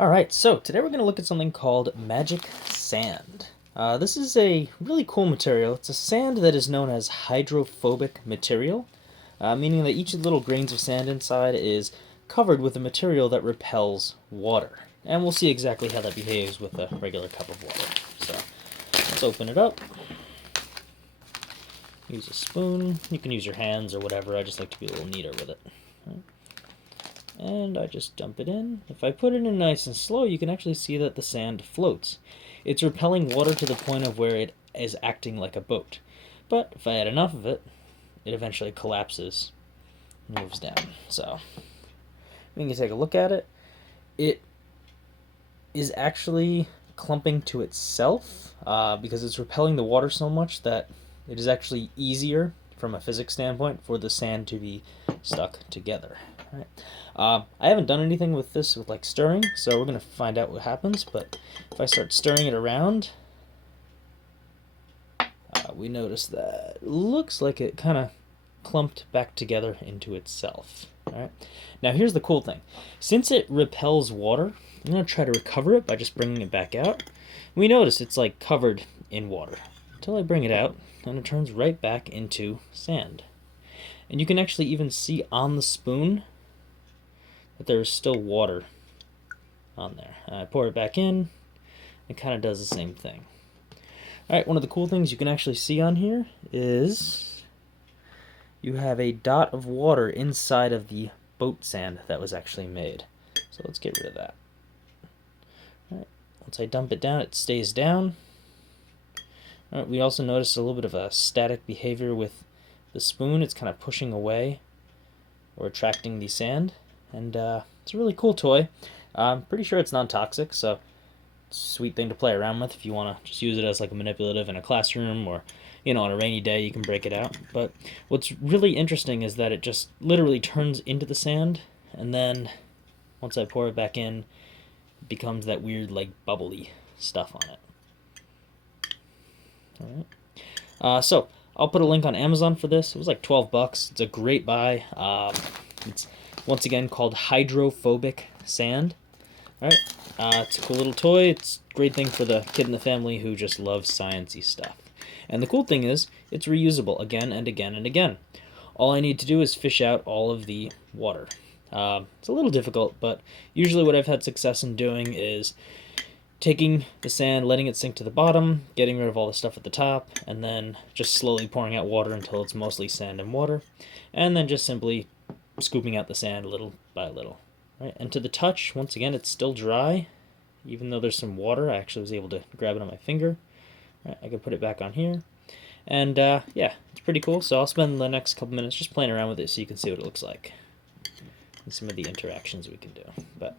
Alright, so today we're going to look at something called magic sand. This is a really cool material. It's a sand that is known as hydrophobic material, meaning that each of the little grains of sand inside is covered with a material that repels water. And we'll see exactly how that behaves with a regular cup of water. So let's open it up. Use a spoon. You can use your hands or whatever. I just like to be a little neater with it. And I just dump it in. If I put it in nice and slow, you can actually see that the sand floats. It's repelling water to the point of where it is acting like a boat. But if I add enough of it, it eventually collapses and moves down. So we can take a look at it. It is actually clumping to itself because it's repelling the water so much that it is actually easier from a physics standpoint for the sand to be stuck together. Right. I haven't done anything with this with like stirring, so we're going to find out what happens. But if I start stirring it around, we notice that it looks like it kind of clumped back together into itself. All right. Now here's the cool thing. Since it repels water, I'm going to try to recover it by just bringing it back out. We notice it's like covered in water until I bring it out, and it turns right back into sand. And you can actually even see on the spoon that there's still water on there. I pour it back in, it kind of does the same thing. Alright, one of the cool things you can actually see on here is you have a dot of water inside of the boat sand that was actually made. So let's get rid of that. Alright, once I dump it down, it stays down. Alright, we also notice a little bit of a static behavior with the spoon. It's kind of pushing away or attracting the sand. And it's a really cool toy. I'm pretty sure it's non-toxic, so it's a sweet thing to play around with if you want to just use it as like a manipulative in a classroom, or on a rainy day you can break it out. But what's really interesting is that it just literally turns into the sand, and then once I pour it back in, it becomes that weird like bubbly stuff on it. Alright. So I'll put a link on Amazon for this. It was like $12. It's a great buy. It's once again called hydrophobic sand. Alright, it's a cool little toy. It's a great thing for the kid in the family who just loves sciencey stuff. And the cool thing is, it's reusable again and again and again. All I need to do is fish out all of the water. It's a little difficult, but usually what I've had success in doing is taking the sand, letting it sink to the bottom, getting rid of all the stuff at the top, and then just slowly pouring out water until it's mostly sand and water, and then just simply scooping out the sand little by little. Right? And to the touch, once again, it's still dry. Even though there's some water, I actually was able to grab it on my finger. Right? I can put it back on here. And yeah, it's pretty cool. So I'll spend the next couple minutes just playing around with it so you can see what it looks like and some of the interactions we can do. But